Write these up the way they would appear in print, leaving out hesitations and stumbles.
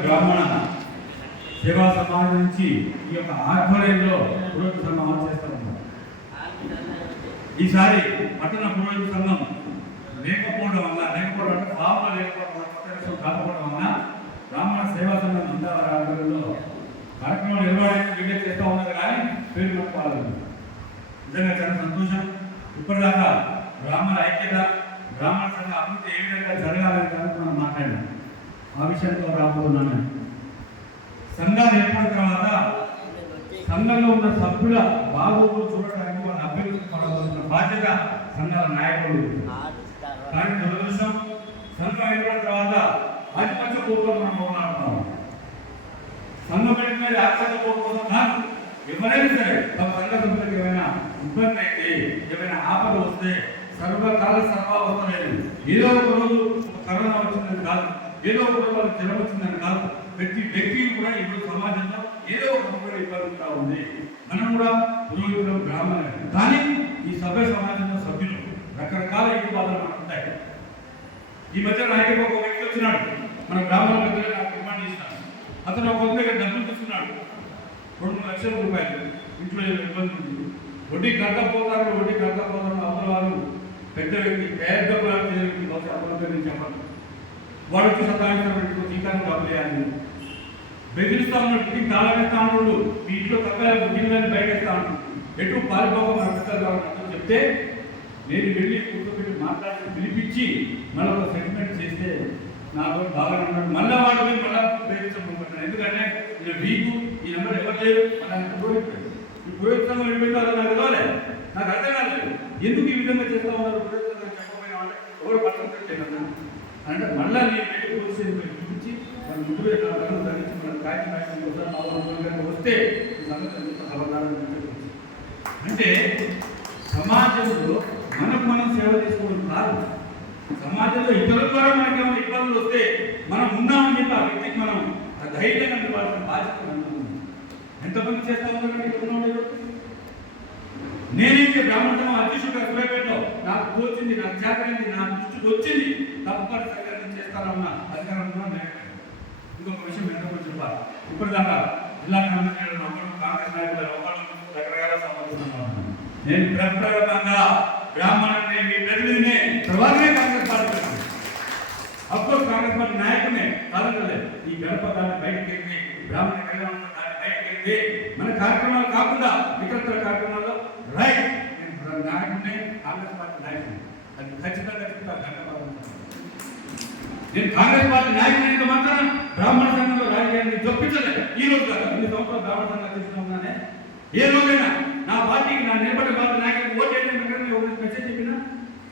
బ్రాహ్మణ సేవా సమాజం నుంచి ఈ యొక్క ఆధ్వర్యంలో పురోహిత సంఘం అమలు చేస్తూ ఉన్నారు. ఈసారి పట్టణ పురోహిత సంఘం లేకపోవడం అంటే భావన లేకపోవడం కాకపోవడం వల్ల బ్రాహ్మణ సేవా సంఘం జిల్లా ఆధ్వర్యంలో కార్యక్రమాలు నిర్వహించి విజయం చేస్తూ ఉన్నారు. కానీ పేరు పట్టుకోవాలి. నిజంగా చాలా సంతోషం. ఇప్పటిదాకా బ్రాహ్మణ ఐక్యత, బ్రాహ్మణ సంఘ అభివృద్ధి ఏ విధంగా జరగాలని కానీ మనం మాట్లాడాం. ఆ విషయంతో రాబోతున్నాను. సంఘాలు ఏర్పడిన తర్వాత సంఘంలో ఉన్న సభ్యుల బాగోగులు చూడడానికి వాళ్ళ అభ్యర్థులు పడవలసిన బాధ్యత సంఘాల నాయకులు. కానీ దురదృష్టం, సంఘం ఏర్పడిన తర్వాత ఆధిపత్య పూర్వం మనం పోరాడుతున్నాం. సంఘం పెట్టిన ఆధిపత్య పూర్వం కాదు. ఎవరైనా సరే తమ సంఘ సభ్యులకు ఏమైనా ఇబ్బంది అయితే, ఏమైనా ఆపద వస్తే సర్వకాల సర్వావస్థ లేదు. ఏదో ఒక రోజు కరోనా వచ్చిందని కాదు, ఏదో ఒక రోజు వాళ్ళకి జ్వరం వచ్చిందని కాదు. ప్రతి వ్యక్తి కూడా ఇప్పుడు సమాజంలో ఏదో ఒక రూపంలో ఇబ్బందిగా ఉంది. మనం కూడా పురోహితులు, బ్రాహ్మణులు. కానీ ఈ సభ్య సమాజంలో సభ్యులు రకరకాల బాధలు మనకు ఉంటాయి. ఈ మధ్య నాయకుడు ఒక వ్యక్తి వచ్చినాడు, మన బ్రాహ్మణ దగ్గర నాకు డిమాండ్ చేసినాడు. అతను ఒక దగ్గర డబ్బులు తీసుకున్నాడు, 2-3 లక్షల రూపాయలు. ఇంట్లో ఇబ్బంది ఉంది, వడ్డీ కట్టకపోతారు అవతల వారు పెద్ద వ్యక్తి, పేద వ్యక్తి చెప్పాలి. వాడికి సతాయిస్తున్నట్టు జీతాన్ని డబ్బులు వేయాలి, బెదిరిస్తా ఉన్నట్టు తాళం వేస్తా ఉన్నాడు, మీ ఇంట్లో కప్పాలి గిన్నెలని బయటేస్తా ఉన్నాడు. ఎటు పారిపోక నడుపుతారు చెప్తే నేను వెళ్ళి కూర్చోబెట్టి మాట్లాడి పిలిపించి మళ్ళీ ఒక సెటిల్మెంట్ చేస్తే నాకు బాగా ఉన్నాడు. మళ్ళీ వాడు మళ్ళీ ప్రేరించబడుతున్నాను. ఎందుకంటే ఇది వీకు, ఈ నెంబర్ ఎవరు లేరు, ఈ పురోహితం వెళ్ళిపోయిందో నాకు తెలవలే, నాకు అర్థం కాలేదు. ఎందుకు ఈ విధంగా చేస్తా ఉన్నారు పురోహితం చెప్పకపోయినా అంటే ఎవరు పట్టడం అంటే మళ్ళీ నేను వెళ్ళి పోలీసు చూపించి మన ముగ్గురు ధరించి మన కార్యక్రమం వస్తే అంటే సమాజంలో మనం సేవ చేసుకోవడం కాదు. సమాజంలో ఇతరుల ద్వారా మనకి ఏమైనా ఇబ్బందులు వస్తే మనం ఉన్నామని చెప్పి ఆ వ్యక్తికి మనం ధైర్యంగా నిలవాల్సిన బాధ్యత ఎంతమంది చేస్తా ఉన్నారు. నేనైతే బ్రాహ్మణ అధ్యక్షుడిగా సూర్యాపేటలో నాకు తోచింది, నాకు చేతనైంది, నా దృష్టికి వచ్చింది తప్పనిసరిగా నేను చేస్తానన్న అధికారం కూడా. ఇంకొక విషయం ఎంత చెప్పాలి. ఇప్పటిదాకా జిల్లా కమిటీ కాంగ్రెస్ నాయకులు రకరకాల సంబంధిస్తున్నాను. నేను ప్రప్రథమంగా బ్రాహ్మణుని మీ ప్రతినిధినే తర్వాతనే Congress party of course Congress party నాయకునే కాదలేదు. ఈ గడప దాన్ని బయటకు వెళ్ళి బ్రాహ్మణ కళ్యాణం దాన్ని బయటకు వెళ్తే మన కార్యక్రమాలు కాకుండా ఇతర కార్యక్రమాల్లో రైట్ నేను నాయకుడిని, కాంగ్రెస్ పార్టీ నాయకుడిని. అది ఖచ్చితంగా నేను కాంగ్రెస్ పార్టీ నాయకుడు మాత్రం బ్రాహ్మణ సంఘంలో రాజకీయాన్ని చొప్పించలేదు. ఈ రోజు కాదు, 2 సంవత్సరాలు బ్రాహ్మణ సంఘం తీసుకున్నానే ఏ రోజైనా నా పార్టీకి, నా నిలబడి పార్టీ నాయకుడికి ఓటు వేయడం మెసేజ్ చెప్పినా,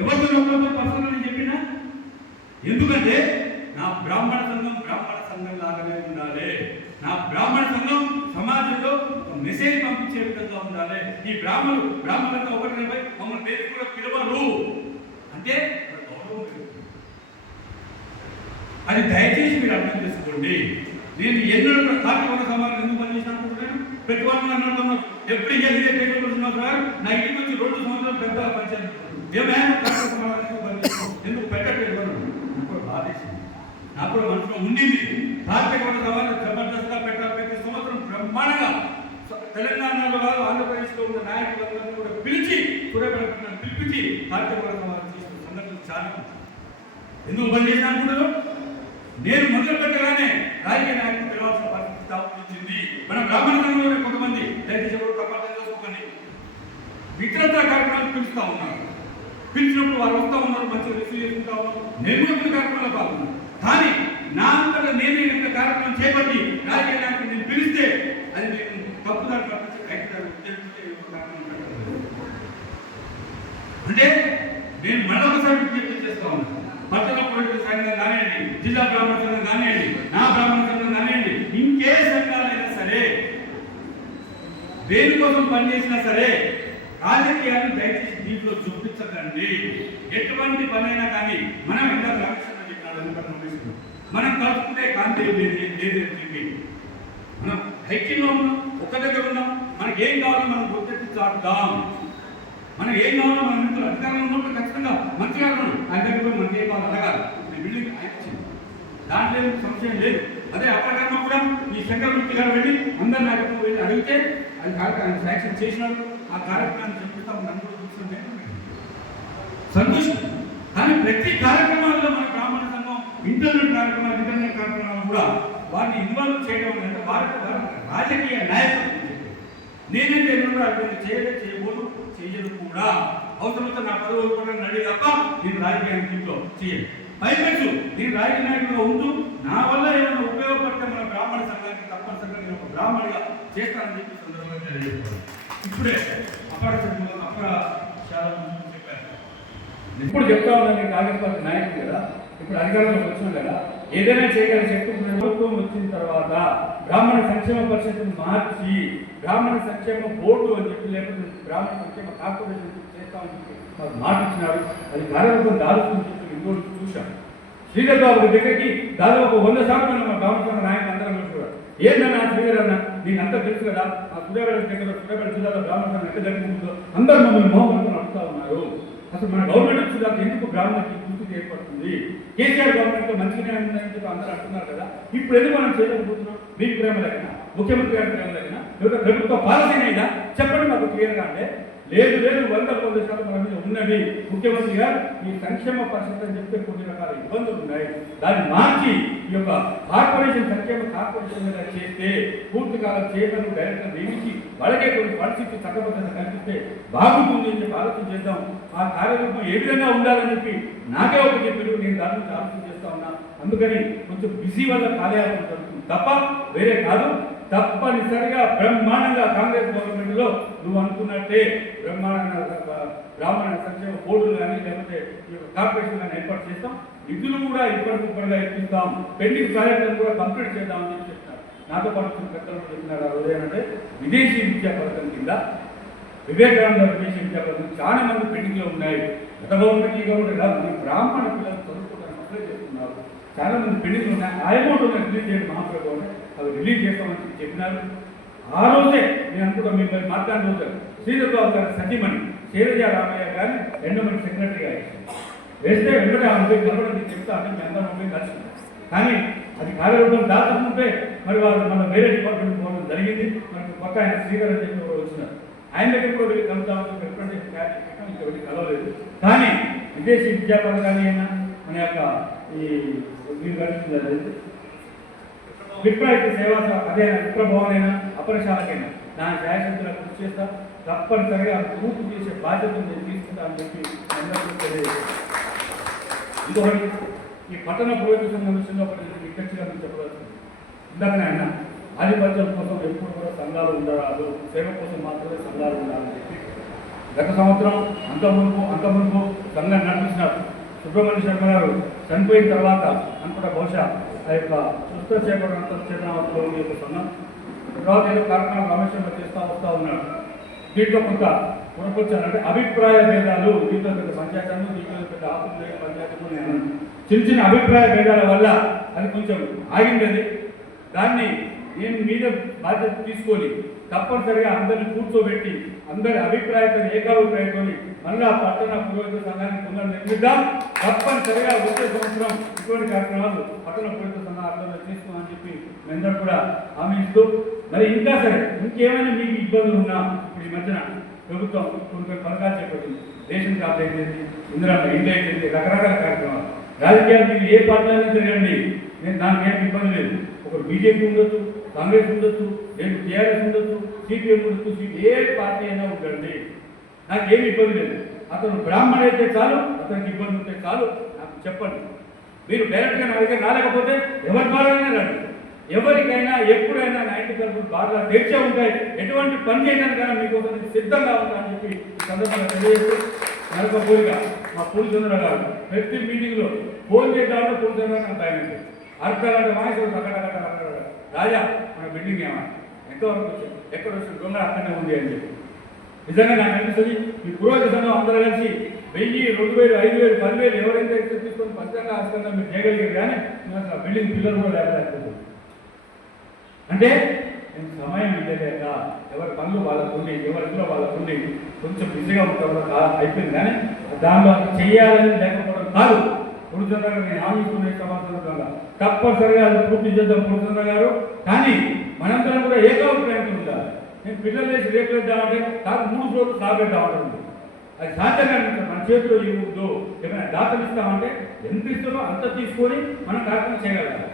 ఎవరితో పర్సనల్ చెప్పినా. ఎందుకంటే నా బ్రాహ్మణ సంఘం లాగానే ఉండాలి. నా బ్రాహ్మణ సంఘం సమాజంలో ఒక మెసేజ్ పంపించే విధంగా ఉండాలి. ఈ బ్రాహ్మణులతో ఒకటి మమ్మల్ని పేరు కూడా పిలవరు అంటే అది దయచేసి మీరు అర్థం చేసుకోండి. నేను ఎన్నడూ కార్యక్రమ సమాజం ఎందుకు పనిచేసిన అనుకుంటున్నాను. ప్రతి వాళ్ళు అన్నట్టున్నారు ఎప్పుడు ఇదే పేరు సార్ నా ఇంటికి వచ్చి 2 సంవత్సరాలు పెద్ద పనిచేయాలి ఏమైనా కార్యక్రమ సమాజం ఎందుకు పెట్టట్లేదు బాధేసింది. నాకు కూడా మనసులో ఉండింది. కార్యక్రమ సమాజం జబర్దస్త్గా పెట్టాలి. ప్రతి సంవత్సరం బ్రహ్మాండంగా తెలంగాణలో కాదు ఆంధ్రప్రదేశ్లో ఉన్న నాయకులందరినీ కూడా పిలిచి పిలిపించి కార్యక్రమ సమాజం చేసిన సందర్భం చాలా. ఎందుకు పని చేసిన అనుకుంటారు. నేను మొదలు పెట్టగానే రాజకీయ నాయకులు పిలవాల్సిన పరిస్థితి వచ్చింది. మన బ్రాహ్మణ సంఘంలోనే కొంతమంది దయచేసి ఎవరు తప్పర్థం చేసుకోకండి, ఇతరత్ర కార్యక్రమాలు పిలుస్తూ ఉన్నారు. పిలిచినప్పుడు వారు వస్తూ ఉన్నారు, మంచిగా రిసీవ్ చేసుకుంటా ఉన్నారు. నేను కూడా కార్యక్రమాలు పాల్గొన్నాను. కానీ నా అంతటా నేనే ఇంత కార్యక్రమం చేపట్టి రాజకీయ నాయకులు నేను పిలిస్తే అది నేను తప్పుదారి అంటే నేను మరొకసారి విజ్ఞప్తి చేస్తా ఉన్నాను. పట్టణ పురోహిత సంఘం కానివ్వండి, జిల్లా బ్రాహ్మణ సంఘం కానివ్వండి, నా బ్రాహ్మణ సంఘం కానివ్వండి, ఇంకే సంఘాలైనా సరే దేనికోసం పనిచేసినా సరే రాజకీయాన్ని దయచేసి దీంట్లో చూపించకండి. ఎటువంటి పని అయినా కానీ మనం ఎంత రామకృష్ణ చెప్పినాడు, మనం కలుసుకుంటే కాంతి లేదని మనం ఐక్యంగా ఉన్నాం, ఒక్క దగ్గర ఉన్నాం. మనకి ఏం కావాలో మనం గుర్తెత్తి చాటుదాం. మనం ఏం కావాలో మన మిత్రులు అధికారంలో ఉన్నప్పుడు ఖచ్చితంగా మంచిగా ఆయన దగ్గర మనకి ఏం కావాలో అడగాలి. బిల్డింగ్ ఆయన దాంట్లో సంశయం లేదు. అదే అక్కడ శంకరమూర్తి గారు వెళ్ళి అందరి నాయకులు వెళ్ళి అడిగితే అది కార్యక్రమం శాంక్షన్ చేసినాడు. ఆ కార్యక్రమాన్ని చెప్తాం నన్ను కూడా చూస్తుంటే సంతోషం. కానీ ప్రతి కార్యక్రమాల్లో మన బ్రాహ్మణ సంఘం ఇంటర్నెట్ కార్యక్రమాలు కూడా వారిని ఇన్వాల్వ్ చేయడం అంటే వారికి రాజకీయ నాయకులు నేనైతే ఎన్నో అటువంటి చేయబోదు చేయదు కూడా అవసరంతో నా పదవి కూడా నడి తప్ప నేను రాజకీయానికి ఇంట్లో చేయను. పైపెచ్చు నేను రాజకీయ నాయకులుగా ఉంటూ నా వల్ల ఏమైనా ఉపయోగపడితే మన బ్రాహ్మణ సంఘానికి తప్పనిసరిగా నేను ఒక బ్రాహ్మణిగా చేస్తానని చెప్పి సందర్భంగా తెలియజేస్తాను. ఇప్పుడే అక్కడ చాలా చెప్పారు. ఇప్పుడు చెప్తా ఉన్నాను కాంగ్రెస్ పార్టీ నాయకులు కదా, ఇప్పుడు అధికారంలోకి వచ్చినాం కదా, ఏదైనా చేయగల శక్తి ప్రభుత్వం వచ్చిన తర్వాత బ్రాహ్మణ సంక్షేమ పరిషత్తును మార్చి బ్రాహ్మణ సంక్షేమ బోర్డు అని చెప్పి లేకపోతే బ్రాహ్మణ సంక్షేమ కార్పొరేషన్ చేస్తామని చెప్పి మాకు మాట ఇచ్చినారు. అది కార్యరూపం దాల్చుకుని చెప్పి ఇంకోటి చూశాం. శ్రీధర్ బాబు దగ్గరికి దాదాపు 100 సార్లు మా బ్రాహ్మణ సంఘ నాయకులు అందరం చూడాలి. ఏంటన్నా శ్రీధర్ అన్న నీకు అంతా తెలుసు కదా, ఆ సూర్యాపేట దగ్గర సూర్యాపేట జిల్లాలో బ్రాహ్మణ సంఘం ఎక్కడ జరుగుతుందో అందరూ మమ్మల్ని మోహన్ అడుగుతా ఉన్నారు. అసలు మన గవర్నమెంట్ వచ్చిన ఎందుకు బ్రాహ్మణకి గుర్తు ఏర్పడుతుంది? కేసీఆర్ గవర్నమెంట్ మంచిగానే ఉందని చెప్పి అందరూ అంటున్నారు కదా, ఇప్పుడు ఎందుకు మనం చేయలేకపోతున్నాం? మీకు ప్రేమ లేకనా, ముఖ్యమంత్రి గారి ప్రేమ లేకనా, లేదా ప్రభుత్వ పాలసీ అయినా చెప్పండి మాకు క్లియర్గా. అంటే లేదు 100% మన మీద ఉన్నది. ముఖ్యమంత్రి గారు ఈ సంక్షేమ పరిషత్ అని చెప్తే కొన్ని రకాల ఇబ్బందులు ఉన్నాయి, దాన్ని మార్చి ఈ యొక్క కార్పొరేషన్ సంక్షేమ కార్పొరేషన్ మీద చేస్తే పూర్తి కాలం చేయడం డైరెక్టర్ నియమించి వాళ్ళకే కొన్ని పరిస్థితి చట్టబద్ధత కల్పిస్తే బాగుంటుంది అని చెప్పి ఆలోచన చేద్దాం. ఆ కార్యక్రమం ఏ విధంగా ఉండాలని చెప్పి నాకే ఒక చెప్పారు, నేను దాని గురించి ఆలోచన చేస్తా ఉన్నా. అందుకని కొంచెం బిజీ వల్ల కార్యాలయం జరుగుతుంది తప్ప వేరే కాదు. తప్పనిసరిగా బ్రహ్మాండంగా కాంగ్రెస్ గవర్నమెంట్ లో నువ్వు అనుకున్నట్టే బ్రహ్మాండంగా బ్రాహ్మణ సంక్షేమ బోర్డులు కానీ లేకపోతే కార్పొరేషన్ కానీ ఏర్పాటు చేస్తాం. నిధులు కూడా ఇప్పటికిప్పటిగా ఇప్పిస్తాం. పెండింగ్ ప్రాజెక్టులను కూడా కంప్లీట్ చేద్దామని చెప్పి చెప్తున్నారు. నాతో పాటు పెద్దలు చెప్తున్నారు. ఆ రోజు ఏంటంటే విదేశీ విద్యా పథకం కింద వివేకానంద విదేశీ విద్యా పథకం చాలా మంది పెండింగ్ లో ఉన్నాయి. గత గవర్నమెంట్ ఈ గవర్నమెంట్ కాదు, బ్రాహ్మణ పిల్లలు చదువుకోవడానికి అప్లై చేస్తున్నారు. చాలా మంది పెండింగ్ ఉన్నాయి. ఆ అమౌంట్ రిలీజ్ చేయండి మహాప్రభు అని అవి రిలీజ్ చేస్తామని చెప్పినారు. ఆ రోజే నేను అనుకుంటా మీరు మాట్లాడిన రోజు శ్రీధర్ బాబు గారి సతీమణి శైలజ రామయ్య గారిని ఎండోమెంట్ సెక్రటరీగా వేస్తే వెంటనే ఆమె కలవడానికి చెప్తా అంటే మీ అందరం మమ్మల్ని కలిసింది. కానీ అది కార్యరూపం దాచుకుంటే మరి వాళ్ళు మన వేరే డిపార్ట్మెంట్ పోవడం జరిగింది. మనకి కొత్త ఆయన శ్రీధర్ అని చెప్పి వచ్చినారు. ఆయన దగ్గర కూడా వెళ్ళి కలుద్దామని ఎప్పుడంటే ఇంకా వెళ్ళి కలవలేదు. కానీ విదేశీ విద్యా పథకాన్ని అయినా మన యొక్క ఈ మీరు కలిసింది విప్రాయిత సేవా అదే విప్రభవన్ అయినా అపరశాలకైనా దాని శాయశక్తులకు కృషి చేస్తా. తప్పనిసరిగా పూర్తి చేసే బాధ్యతను నేను తీసుకుంటా అని చెప్పి అందరికీ తెలియజేస్తాను. ఇంకొకటి ఈ పట్టణ పురోగతి సంఘం విషయంలో ఒకటి ఖచ్చితంగా చెప్పవలసింది. ఇందాకనే ఆయన ఆధిపత్యం కోసం ఎప్పుడు కూడా సంఘాలు ఉండరాదు, సేవ కోసం మాత్రమే సంఘాలు ఉండాలని చెప్పి గత సంవత్సరం అంత మునుపు సంఘాన్ని నడిపించినారు. సుబ్రహ్మణ్య శర్మ గారు చనిపోయిన తర్వాత అనుకుంటా బహుశా ఆ యొక్క సుస్థ చేపడంలో ఈ యొక్క సంఘం తర్వాత ఏదో కార్యక్రమం రమేశ్వరంలో చేస్తూ వస్తూ ఉన్నాడు. దీంట్లో కొంత కొనుక్కొచ్చానంటే అభిప్రాయ భేదాలు, దీంట్లో పెద్ద పంచాయతీలు, దీంట్లో పెద్ద ఆపులు పంచాయతీలు నేను చిన్న అభిప్రాయ భేదాల వల్ల అది కొంచెం ఆగింది. దాన్ని నేను మీద బాధ్యత తీసుకొని తప్పనిసరిగా అందరిని కూర్చోబెట్టి అందరి అభిప్రాయంతో ఏకాభిప్రాయంతో మళ్ళా పట్టణ పురోగతి సంఘాన్ని పునర్నిర్మిద్దాం. తప్పనిసరిగా వచ్చే సంవత్సరం ఇటువంటి కార్యక్రమాలు పట్టణ పురోగతి సంఘం అర్థంలో తీసుకోమని చెప్పి మేందరూ కూడా హామీ ఇస్తూ మరి ఇంకా సరే ఇంకేమైనా మీకు ఇబ్బందులు ఉన్నా ఇప్పుడు ఈ మధ్యన ప్రభుత్వం కొన్ని పథకాలు చేపట్టింది. రేషన్ కార్డు అయితేంది, ఇందిరమ్మ ఇంటి అయితేంది, రకరకాల కార్యక్రమాలు. రాజకీయాలు మీరు ఏ పార్టీలో తిరగండి, నేను దానికి ఏం ఇబ్బంది లేదు. ఒకరు బీజేపీ ఉండొచ్చు, కాంగ్రెస్ ఉండొచ్చు, లేదు టీఆర్ఎస్ ఉండొచ్చు, సిపిఎం ఉండొచ్చు, ఏ పార్టీ అయినా ఉండండి, నాకేమి ఇబ్బంది లేదు. అతను బ్రాహ్మణ అయితే చాలు, అతనికి ఇబ్బంది ఉంటే చాలు నాకు చెప్పండి. మీరు డైరెక్ట్గా నా దగ్గర రాలేకపోతే ఎవరి ద్వారానే రండి. ఎవరికైనా ఎప్పుడైనా 90 తరపులు బాగా తెచ్చే ఉంటాయి. ఎటువంటి పని చేయడానికి కానీ మీకోసం సిద్ధంగా ఉంటానని చెప్పి ఈ సందర్భంగా తెలియజేస్తూ మరొక కోరిక మా పూలచంద్ర గారు ప్రతి మీటింగ్లో ఫోన్ చేద్దామంటే పూలచంద్ర నాకు భయం అవుతుంది. అర్ధగంట వాయిస్ అక్కడ రాజా మన బిల్డింగ్ ఏమన్నా ఎంతవరకు వచ్చాయి, ఎక్కడ వచ్చిన దొంగ అక్కడనే ఉంది అని చెప్పి నిజంగా నాకు అనిపిస్తుంది. ఈ పురోగతి సంఘం అందరూ కలిసి 1000, 2000, 5000, 10,000 ఎవరైతే తీసుకొని ఖచ్చితంగా ఆస్కంగా మీరు చేయగలిగారు. కానీ అసలు బిల్డింగ్ పిల్లలు కూడా లేకపోతుంది. అంటే నేను సమయం ఇవ్వలేక ఎవరి పనులు వాళ్ళకు ఉండి ఎవరిలో వాళ్ళకు ఉండి కొంచెం బిజీగా ఉంటాం అయిపోయింది. కానీ దానిలో చేయాలని లేకపోవడం కాదు, పూర్తిచంద్ర గారు నేను ఆలోచిస్తున్న సమాచారం తప్పనిసరిగా అది పూర్తి చేద్దాం పూర్తిచంద్ర గారు. కానీ మనందరం కూడా ఏకాభిప్రాయంతో ఉండాలి. నేను పిల్లలు వేసి రేపు వేద్దామంటే కాదు 3 రోజులు సాగేద్దామంటుంది. అది సాధ్యంగా మన చేతిలో ఇవ్వద్దు. ఏమైనా దాతలు ఇస్తామంటే ఎంత ఇస్తామో అంత తీసుకొని మనం కార్యక్రమం చేయగలగాలి.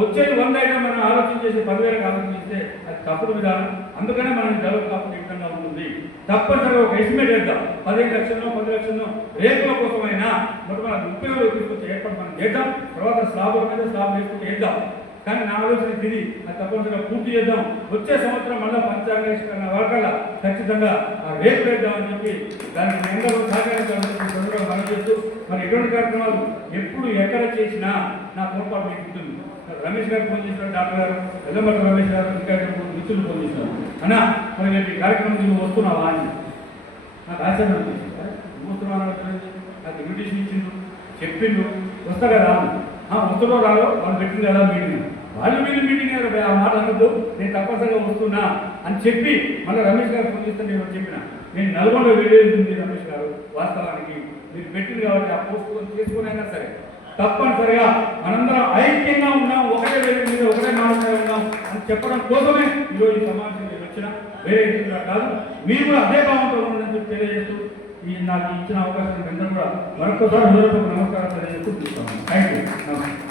వచ్చేది 100 అయినా మనం ఆలోచన చేసి 10,000 ఆలోచన చేస్తే అది తప్పుడు విధానం. అందుకనే మనం డెవలప్ కాకుండా ఈ విధంగా ఉంటుంది. తప్పనిసరిగా ఒక ఎస్టిమేట్ వేద్దాం. 15 లక్షలు 10 లక్షలు రేట్ల కోసమైనా మొత్తం మన 30 వేలు తీసుకొచ్చి ఏర్పాటు మనం చేద్దాం. తర్వాత స్లాబుల మీద స్లాబ్ వేసుకుంటే వేద్దాం. కానీ నా ఆలోచన తిరిగి అది తప్పనిసరిగా పూర్తి చేద్దాం. వచ్చే సంవత్సరం మళ్ళీ పంచాంగీకరణ వరకల్లా ఖచ్చితంగా ఆ రేపు వేద్దామని చెప్పి దానికి ఎందరో సహకరించాలని తొందరగా మనం చేస్తూ మరి ఎటువంటి కార్యక్రమాలు ఎప్పుడు ఎక్కడ చేసినా నా తోడ్పాటు మీకు ఉంటుంది. రమేష్ గారు ఫోన్ చేశారు, డాక్టర్ గారు ఎల్లమల్ల రమేష్ గారు ఇంకా మిత్రులు ఫోన్ చేశారు. అన్నా మరి రేపు ఈ కార్యక్రమం నువ్వు వస్తున్నావా అని నాకు ఆశ్చర్యం అనిపించింది. వస్తున్నావా నాకు ఇన్విటేషన్ ఇచ్చిండు, చెప్పిండు, వస్తా కదా వస్తుందో రాదో వాళ్ళు పెట్టింది కదా మీటింగ్, వాళ్ళు మీటింగ్ ఆ మాట అనద్దు, నేను తప్పనిసరిగా వస్తున్నా అని చెప్పి మళ్ళీ రమేష్ గారు ఫోన్ చేస్తే నేను చెప్పిన నేను నల్గొండ వెళ్ళేది రమేష్ గారు వాస్తవానికి మీరు పెట్టింది కాబట్టి ఆ పోస్ట్ చేసుకునైనా సరే తప్పనిసరిగా మనందరం ఐక్యంగా ఉన్నాం, ఒకటే వేరే మీద ఒకటే మాట ఉన్నాం అని చెప్పడం కోసమే ఈరోజు ఈ సమావేశం వచ్చిన, వేరే విధంగా కాదు. మీరు కూడా అదే భావంతో ఉందని చెప్పి తెలియజేస్తూ నాకు ఇచ్చిన అవకాశం అందరూ కూడా మరొకసారి హృదయపూర్వక నమస్కారం తెలియజేస్తూ థ్యాంక్ యూ.